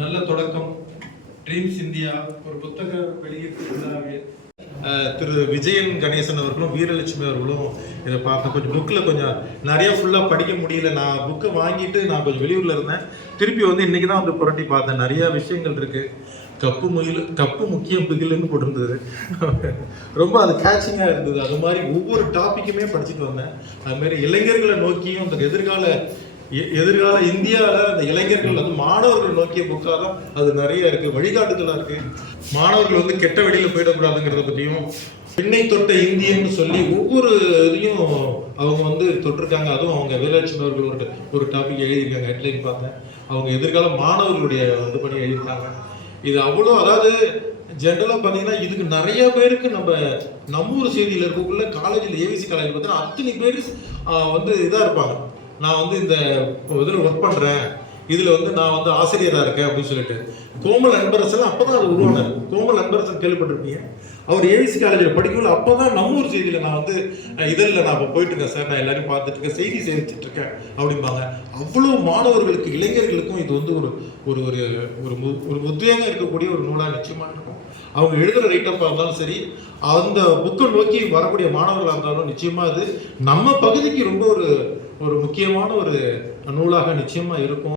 நல்ல தொடக்கம். Dreams India ஒரு புத்தக வெளியீட்டு விழாவில் திரு விஜயன் கணேசன் அவர்களும் வீரலட்சுமி அவர்களும் இதை பார்த்தேன். கொஞ்சம் புக்கில் கொஞ்சம் நிறைய ஃபுல்லாக படிக்க முடியல. நான் புக்கை வாங்கிட்டு நான் கொஞ்சம் வெளியூரில் இருந்தேன். திருப்பி வந்து இன்றைக்கி தான் வந்து புரட்டி பார்த்தேன். நிறையா விஷயங்கள் இருக்குது. கப்பு முக்கியம் பிகில்னு போட்டிருந்தது. ரொம்ப அது கேட்சிங்காக இருந்தது. அது மாதிரி ஒவ்வொரு டாப்பிக்குமே படிச்சுட்டு வந்தேன். அதுமாரி இளைஞர்களை நோக்கியும் அந்த எதிர்கால இந்தியாவில் அந்த இளைஞர்கள் அது மாணவர்கள் நோக்கிய புக்காக தான் அது நிறைய இருக்குது. வழிகாட்டுதலாக இருக்குது. மாணவர்கள் வந்து கெட்ட வழியில் போயிடக்கூடாதுங்கிறத பற்றியும், பெண்ணை தொட்ட இந்தியன்னு சொல்லி ஒவ்வொரு இதையும் அவங்க வந்து தொட்டிருக்காங்க. அதுவும் அவங்க வீரலட்சுமி அவர்கள் ஒரு டாபிக் எழுதியிருக்காங்க. ஹெட்லைன் பார்த்தேன். அவங்க எதிர்கால மாணவர்களுடைய இது பண்ணி எழுதியிருக்காங்க. இது அவ்வளோ, அதாவது ஜென்ரலாக பார்த்தீங்கன்னா இதுக்கு நிறைய பேருக்கு நம்ம ஊர் செய்தியில் இருக்கக்குள்ள காலேஜில் ஏவிசி காலேஜில் பார்த்தீங்கன்னா அத்தனை பேர் வந்து இதாக இருப்பாங்க. நான் வந்து இந்த இதில் ஒர்க் பண்ணுறேன், இதில் வந்து நான் வந்து ஆசிரியராக இருக்கேன் அப்படின்னு சொல்லிட்டு. கோமல் அன்பரசன் அப்போ தான் அது உருவானார். கோமல் அன்பரசன் கேள்விப்பட்டிருப்பீங்க. அவர் ஏவிசி காலேஜில் படிக்கல. அப்போ தான் நம்ம ஊர் செய்தியில் நான் வந்து இதழில் நான் இப்போ போயிட்டுருக்கேன் சார், நான் எல்லாரும் பார்த்துட்டு இருக்கேன், செய்தி சேவிச்சுட்டு இருக்கேன் அப்படிம்பாங்க. அவ்வளோ மாணவர்களுக்கு இளைஞர்களுக்கும் இது வந்து ஒரு ஒரு ஒரு ஒரு உத்வேகம் இருக்கக்கூடிய ஒரு நூலாக நிச்சயமாக இருக்கும். அவங்க எழுதுகிற ரைட்டப்பாக இருந்தாலும் சரி, அந்த புக்கை நோக்கி வரக்கூடிய மாணவர்களாக இருந்தாலும் நிச்சயமாக அது நம்ம பகுதிக்கு ரொம்ப ஒரு முக்கியமான ஒரு நூலாக நிச்சயமாக இருக்கும்.